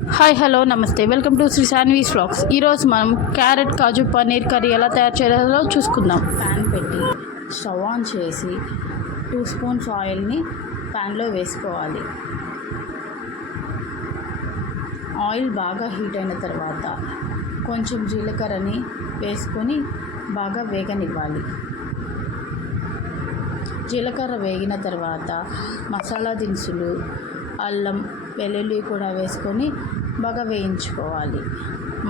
Hi hello నమస్తే welcome to Shri శాన్వీస్ vlogs. ఈరోజు మనం క్యారెట్ కాజు పన్నీర్ కర్రీ ఎలా తయారు చేయాలో చూసుకుందాం. ప్యాన్ పెట్టి స్టవ్ ఆన్ చేసి 2 స్పూన్స్ ఆయిల్ని ప్యాన్లో వేసుకోవాలి. ఆయిల్ బాగా హీట్ అయిన తర్వాత కొంచెం జీలకర్రని వేసుకొని బాగా వేగనివ్వాలి. జీలకర్ర వేగిన తర్వాత మసాలా దినుసులు, అల్లం, వెల్లుల్లి కూడా వేసుకొని బాగా వేయించుకోవాలి.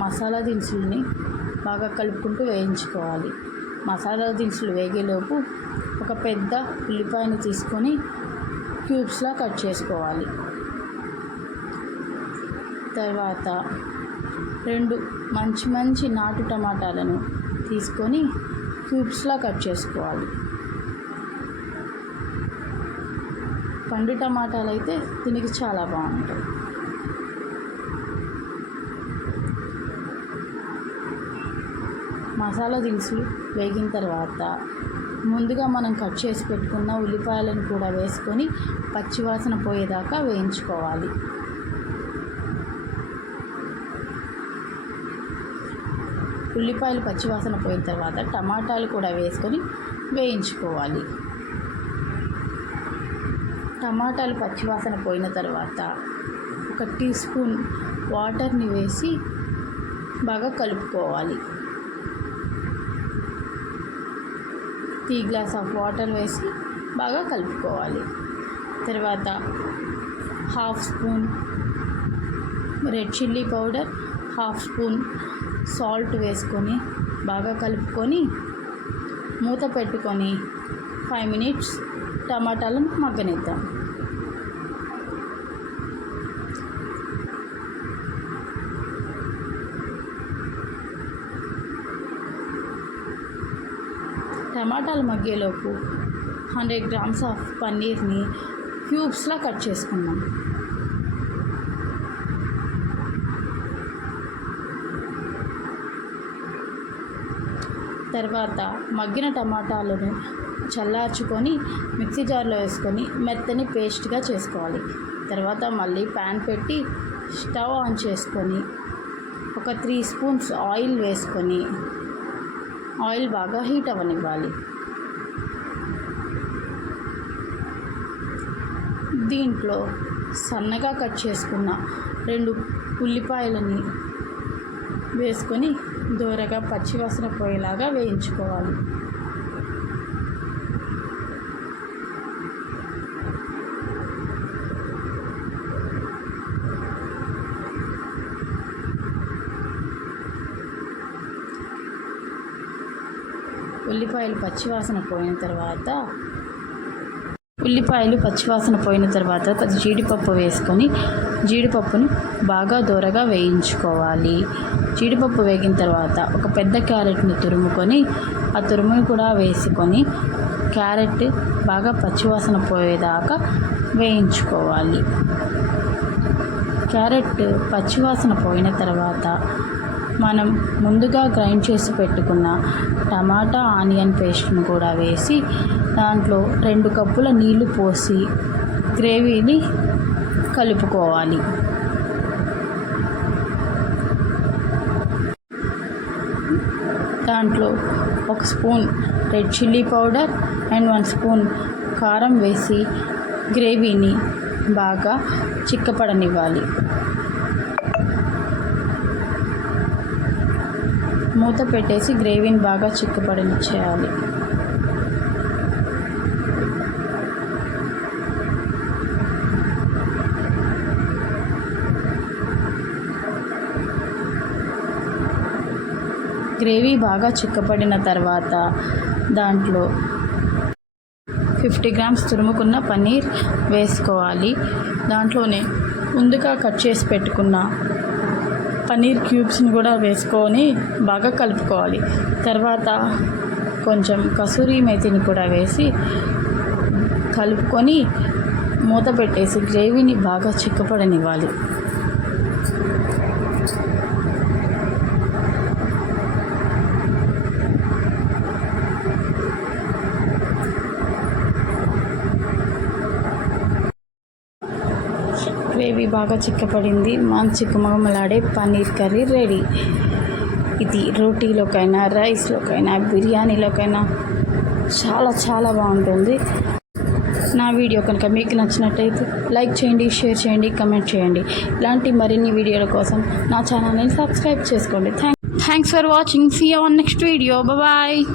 మసాలా దినుసుల్ని బాగా కలుపుకుంటూ వేయించుకోవాలి. మసాలా దినుసులు వేగేలోపు ఒక పెద్ద ఉల్లిపాయని తీసుకొని క్యూబ్స్లా కట్ చేసుకోవాలి. తర్వాత 2 మంచి నాటు టమాటాలను తీసుకొని క్యూబ్స్లా కట్ చేసుకోవాలి. పండు టమాటాలు అయితే దీనికి చాలా బాగుంటాయి. మసాలా దినుసులు వేగిన తర్వాత ముందుగా మనం కట్ చేసి పెట్టుకున్న ఉల్లిపాయలను కూడా వేసుకొని పచ్చివాసన పోయేదాకా వేయించుకోవాలి. ఉల్లిపాయలు పచ్చివాసన పోయిన తర్వాత టమాటాలు కూడా వేసుకొని వేయించుకోవాలి. టమాటాలు పచ్చివాసన పోయిన తర్వాత 1 టీ స్పూన్ వాటర్ని వేసి బాగా కలుపుకోవాలి. టీ గ్లాస్ ఆఫ్ వాటర్ వేసి బాగా కలుపుకోవాలి. తర్వాత 1/2 spoon red chilli powder, 1/2 spoon salt వేసుకొని బాగా కలుపుకొని మూత పెట్టుకొని 5 మినిట్స్ టమాటాలను మగ్గనిద్దాం. టమాటాలు మగ్గేలోపు 100 గ్రామ్స్ ఆఫ్ పన్నీర్ని క్యూబ్స్లా కట్ చేసుకుందాం. తర్వాత మగ్గిన టమాటాలను చల్లార్చుకొని మిక్సీ జార్లో వేసుకొని మెత్తని పేస్ట్గా చేసుకోవాలి. తర్వాత మళ్ళీ ప్యాన్ పెట్టి స్టవ్ ఆన్ చేసుకొని ఒక 3 స్పూన్స్ ఆయిల్ వేసుకొని ఆయిల్ బాగా హీట్ అవ్వనివ్వాలి. దీంట్లో సన్నగా కట్ చేసుకున్న 2 ఉల్లిపాయలని వేసుకొని దూరగా పచ్చివాసన పోయేలాగా వేయించుకోవాలి. ఉల్లిపాయలు పచ్చివాసన పోయిన తర్వాత కొద్ది జీడిపప్పు వేసుకొని జీడిపప్పుని బాగా దూరగా వేయించుకోవాలి. జీడిపప్పు వేగిన తర్వాత ఒక పెద్ద క్యారెట్ని తురుముకొని ఆ తురుముని కూడా వేసుకొని క్యారెట్ బాగా పచ్చివాసన పోయేదాకా వేయించుకోవాలి. క్యారెట్ పచ్చివాసన పోయిన తర్వాత మనం ముందుగా గ్రైండ్ చేసి పెట్టుకున్న టమాటా ఆనియన్ పేస్ట్ను కూడా వేసి దాంట్లో 2 కప్పుల నీళ్లు పోసి గ్రేవీని కలుపుకోవాలి. దాంట్లో 1 spoon red chilli powder and 1 spoon కారం వేసి గ్రేవీని బాగా చిక్కపడనివ్వాలి. మూత పెట్టేసి గ్రేవీని బాగా చిక్కపడనిచ్చేయాలి. గ్రేవీ బాగా చిక్కపడిన తర్వాత దాంట్లో 50 గ్రామ్స్ తురుముకున్న పన్నీర్ వేసుకోవాలి. దాంట్లోనే ముందుగా కట్ చేసి పెట్టుకున్న పన్నీర్ క్యూబ్స్ని కూడా వేసుకొని బాగా కలుపుకోవాలి. తర్వాత కొంచెం కసూరి మేతిని కూడా వేసి కలుపుకొని మూత పెట్టేసి గ్రేవీని బాగా చిక్కపడనివ్వాలి. గ్రేవీ కర్రీ బాగా చిక్కపడింది. మంచి గుమగుమలాడే పన్నీర్ కర్రీ రెడీ. ఇది రోటీలోకైనా, రైస్లోకైనా, బిర్యానీలోకైనా చాలా చాలా బాగుంటుంది. నా వీడియో కనుక మీకు నచ్చినట్టయితే లైక్ చేయండి, షేర్ చేయండి, కమెంట్ చేయండి. ఇలాంటి మరిన్ని వీడియోల కోసం నా ఛానల్ని సబ్స్క్రైబ్ చేసుకోండి. Thanks for watching. See you on next video. Bye.